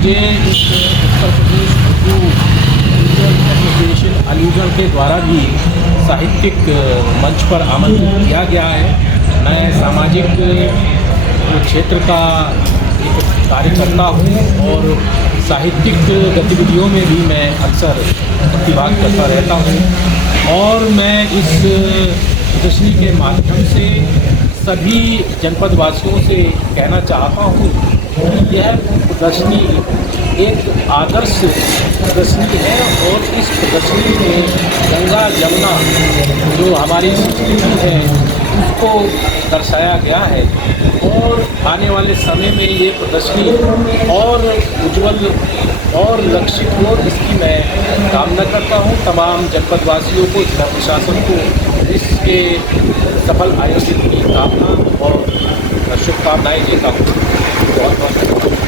मुझे इस Uttar Pradesh Urdu cultural association Aligarh के द्वारा भी साहित्यिक मंच पर आमंत्रित किया गया है। मैं सामाजिक क्षेत्र का एक कार्यकर्ता हूँ और साहित्यिक गतिविधियों में भी मैं अक्सर प्रतिभाग करता रहता हूँ और मैं इस प्रदर्शनी के माध्यम से सभी जनपद वासियों से कहना चाहता हूँ कि यह प्रदर्शनी एक आदर्श प्रदर्शनी है और इस प्रदर्शनी में गंगा जमुना जो हमारी संस्कृति है उसको दर्शाया गया है और आने वाले समय में ये प्रदर्शनी और उज्जवल और लक्षित हो, इसकी मैं कामना करता हूँ। तमाम जनपद वासियों को, जिला प्रशासन को इसके सफल आयोजन की कामना और शुभकामनाएं देता हूँ। बहुत बहुत धन्यवाद।